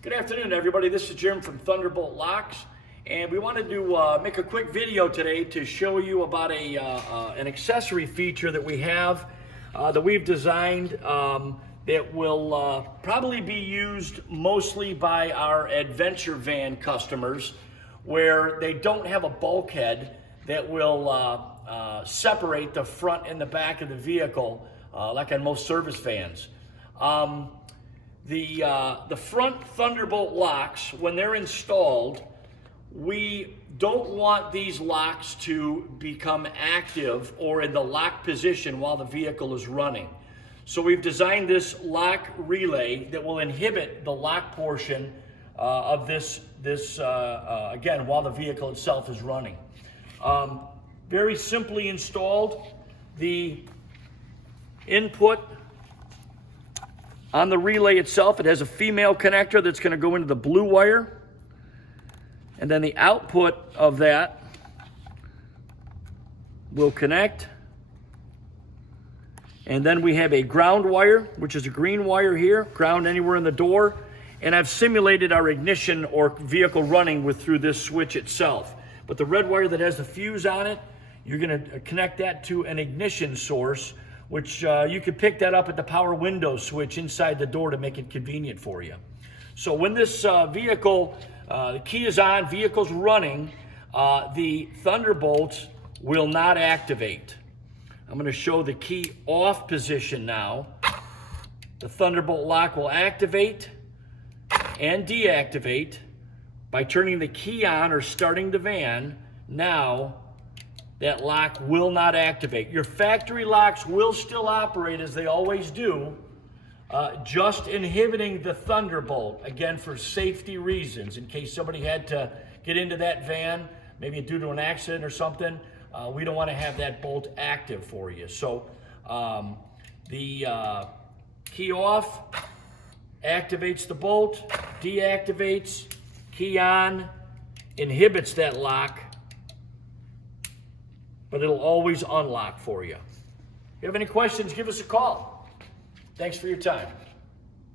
Good afternoon, everybody. This is Jim from Thunderbolt Locks, and we wanted to make a quick video today to show you about an accessory feature that we have that we've designed that will probably be used mostly by our adventure van customers, where they don't have a bulkhead that will separate the front and the back of the vehicle like on most service vans. The front Thunderbolt locks, when they're installed, we don't want these locks to become active or in the lock position while the vehicle is running. So we've designed this lock relay that will inhibit the lock portion of this again, while the vehicle itself is running. Very simply installed. The input on the relay itself, it has a female connector that's going to go into the blue wire. And then the output of that will connect. And then we have a ground wire, which is a green wire here, ground anywhere in the door. And I've simulated our ignition or vehicle running through this switch itself. But the red wire that has the fuse on it, you're going to connect that to an ignition source, which you can pick that up at the power window switch inside the door to make it convenient for you. So when this vehicle, the key is on, vehicle's running, the Thunderbolts will not activate. I'm going to show the key off position now. The Thunderbolt lock will activate and deactivate by turning the key on or starting the van. Now that lock will not activate. Your factory locks will still operate as they always do, just inhibiting the Thunderbolt, again, for safety reasons. In case somebody had to get into that van, maybe due to an accident or something, we don't want to have that bolt active for you. So the key off activates the bolt, deactivates, key on, inhibits that lock, but it'll always unlock for you. If you have any questions, give us a call. Thanks for your time.